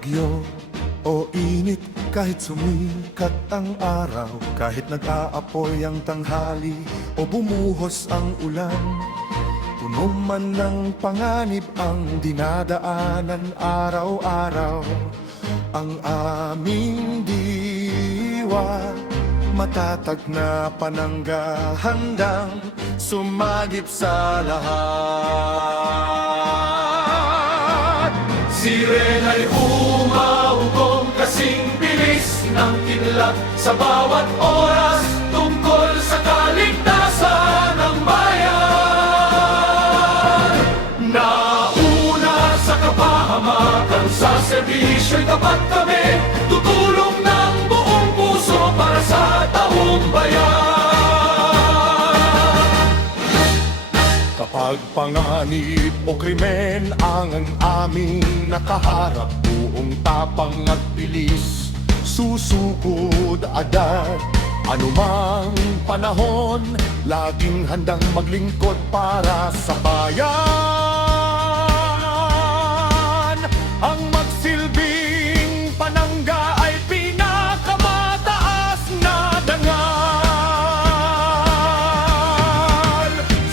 bagyo o init, kahit sumikat ang araw, kahit nag-aapoy ang tanghali o bumuhos ang ulan, puno man ng panganib ang dinadaanan araw-araw. Ang aming diwa, matatag na panangga, handang sumagip sa lahat. Sirena'y umahugong kasing bilis ng kinlap sa bawat oras tungkol sa kaligtasan ng bayan. Nauna sa kapahamakan, sa serbisyo'y tapat kami, tutulong ng buong puso para sa taong bayan. Kapag panganib o krimen ang aming nakaharap, buong tapang at bilis, susugod agad. Anumang panahon, laging handang maglingkod para sa bayan. Ang magsilbing panangga ay pinakamataas na dangal.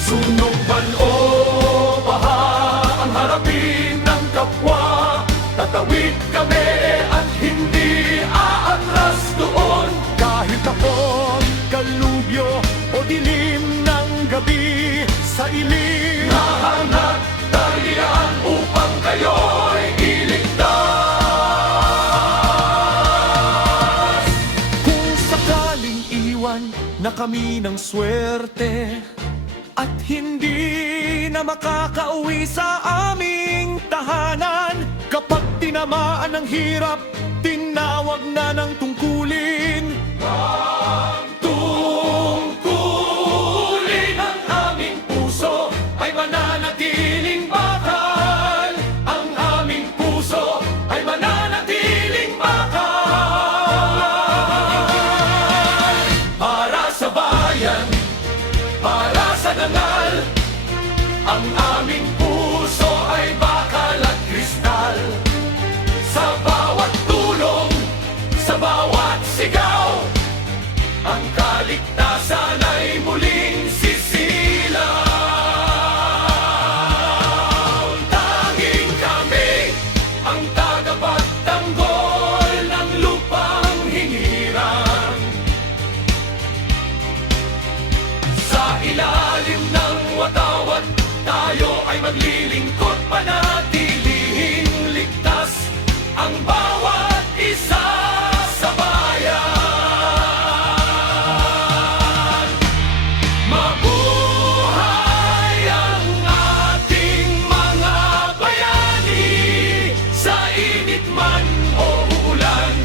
Sunog man o baha ang harapin ng kapwa, tatawid kami at hindi aatras doon. Kahit tapon, kalubyo o dilim ng gabi, sa ilim nahanap talian upang kayo'y iligtas. Kung sakaling iwan na kami ng swerte at hindi na makakauwi sa aming tahanan, kapag tinamaan ng hirap, tinawag na ng tungkulin. Ang tungkulin ng aming puso ay mananatiling bakal. Ang aming puso ay mananatiling bakal. Para sa bayan, para sa dangal, ang aming puso ay bakal at kristal. Sa bawat tulong, sa bawat sigaw, ang kaligtasan ay muling sisilaw. Tanging kami ang tagapagtanggol ng lupang hinirang. Sa ilalim ng watawat, tayo ay maglilingkod, panatilihing ligtas ang bawat isa sa bayan. Mabuhay ang ating mga bayani, sa init man o ulan,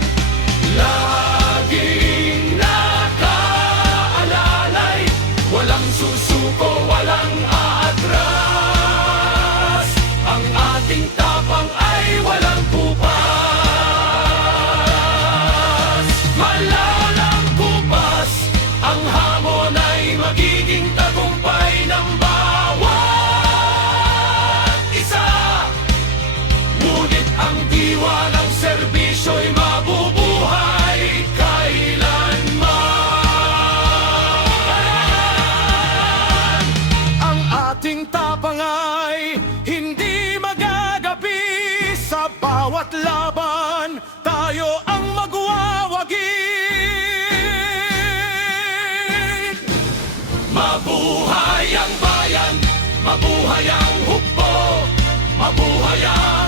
laging nakaalalay, walang susuko, walang aatras. Ang ating tapang ay walang kupas, malalang kupas. Ang hamon ay magiging tagumpay ng bawat isa. Ngunit ang diwa ng serbisyo'y mabubuhay kailanman. Ang ating tapang ay hindi magagapi, sa bawat laban tayo ang magwawagi. Mabuhay ang bayan, mabuhay ang hukbo, mabuhay ang